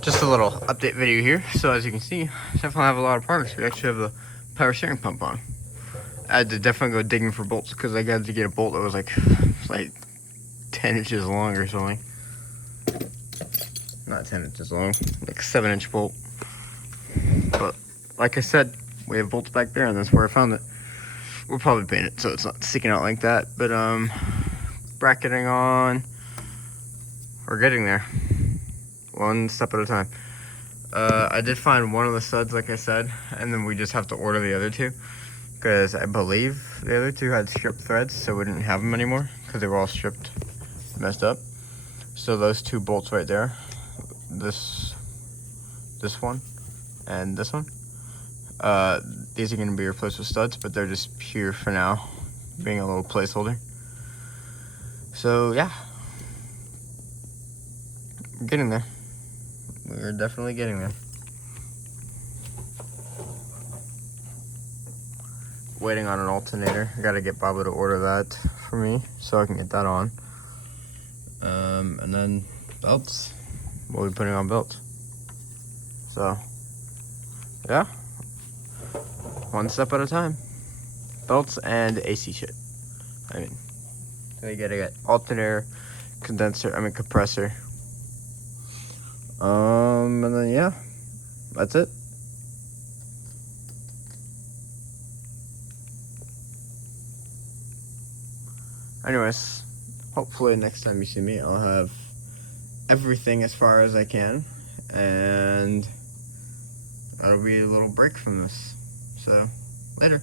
Just a little update video here. So as you can see, definitely have a lot of progress. We actually have the power steering pump on. I had to definitely go digging for bolts because I got to get a bolt that was like 10 inches long or something. Not 10 inches long, like 7-inch bolt. But like I said, we have bolts back there, and that's where I found it. We'll probably paint it so it's not sticking out like that. But bracketing on. We're getting there. One step at a time. I did find one of the studs, like I said, and then we just have to order the other two, because I believe the other two had stripped threads, so we didn't have them anymore because they were all stripped, messed up. So those two bolts right there, this one and this one, these are going to be replaced with studs, but they're just here for now, being a little placeholder. So yeah, we're getting there. We're definitely getting there. Waiting on an alternator. I gotta get Baba to order that for me so I can get that on. And then belts. We'll be putting on belts. So, yeah. One step at a time. Belts and AC shit. I mean, we gotta get alternator, compressor. And then yeah, that's it. Anyways, hopefully next time you see me, I'll have everything as far as I can, and that'll be a little break from this. So, later.